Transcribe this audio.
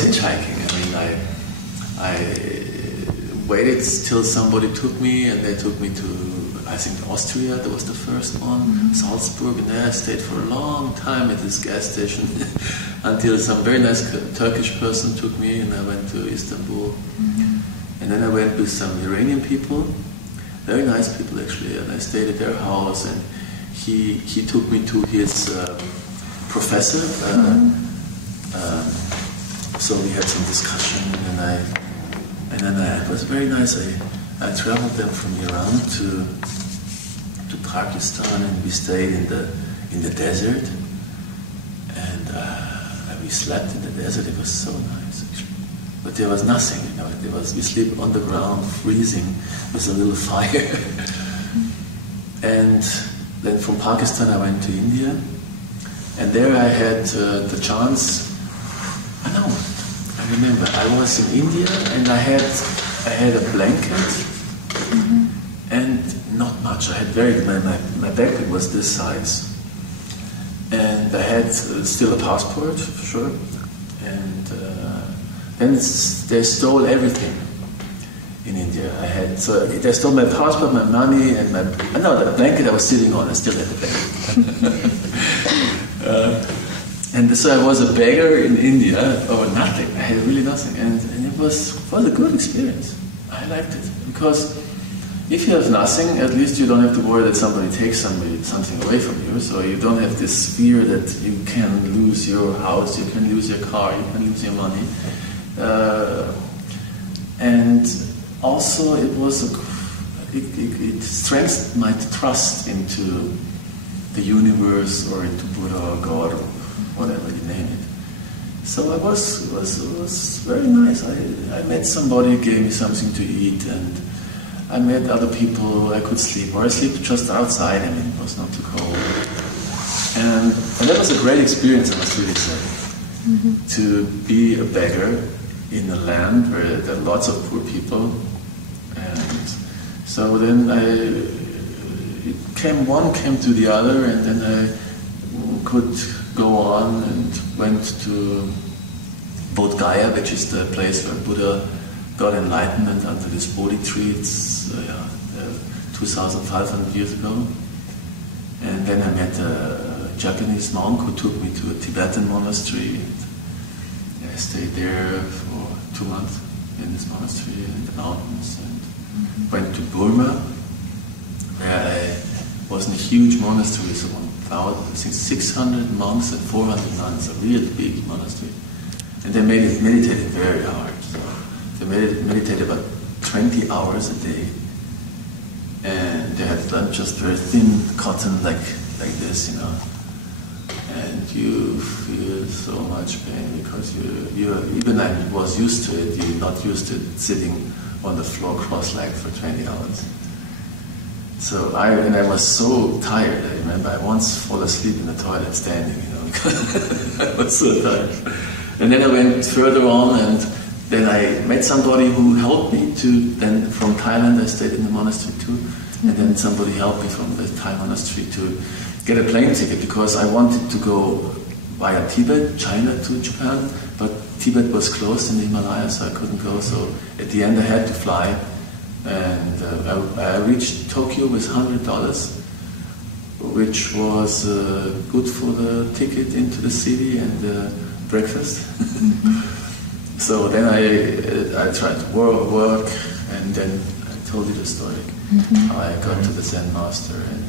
hitchhiking. I mean, I waited till somebody took me, and they took me to, I think, Austria. That was the first one, Salzburg, and there I stayed for a long time at this gas station until some very nice Turkish person took me, and I went to Istanbul. And then I went with some Iranian people, very nice people actually, and I stayed at their house, and he took me to his professor. So we had some discussion, and then it was very nice. I traveled then from Iran to Pakistan, and we stayed in the desert, and we slept in the desert. It was so nice actually, but there was nothing, you know. We sleep on the ground, freezing, with a little fire. And then from Pakistan I went to India, and there I had the chance. I remember I was in India, and I had a blanket, and not much. I had my backpack was this size, and I had still a passport for sure, and then they stole everything in India. They stole my passport, my money, and the blanket I was sitting on. I still had the blanket. And so I was a beggar in India, or nothing. I had really nothing, and it was a good experience. I liked it, because if you have nothing, at least you don't have to worry that somebody takes something away from you. So you don't have this fear that you can lose your house, you can lose your car, you can lose your money. And also it strengthened my trust into the universe, or into Buddha or God, or whatever you name it. So it was very nice. I met somebody who gave me something to eat, and I met other people. I could sleep, or I sleep just outside. I mean, it was not too cold. And that was a great experience, I must really say, to be a beggar in a land where there are lots of poor people. And so then one came to the other, and then I could go on and went to Bodh Gaya, which is the place where Buddha got enlightenment under this Bodhi tree. It's 2,500 years ago. And then I met a Japanese monk who took me to a Tibetan monastery. I stayed there for 2 months in this monastery in the mountains, and went to Burma, where I was in a huge monastery, so 600 monks and 400 nuns, a really big monastery. And they meditated very hard. So they meditated about 20 hours a day. And they had done just very thin cotton like this, you know. And you feel so much pain, because even I was used to it, you're not used to sitting on the floor cross-legged for 20 hours. So I was so tired. I remember I once fell asleep in the toilet standing, you know, because I was so tired. And then I went further on, and then I met somebody who helped me then from Thailand I stayed in the monastery too, and then somebody helped me from the Thai monastery to get a plane ticket, because I wanted to go via Tibet, China to Japan, but Tibet was closed in the Himalayas, so I couldn't go. So at the end I had to fly. And I reached Tokyo with $100, which was good for the ticket into the city and breakfast. So then I tried to work, and then I told you the story. How I got to the Zen-Master and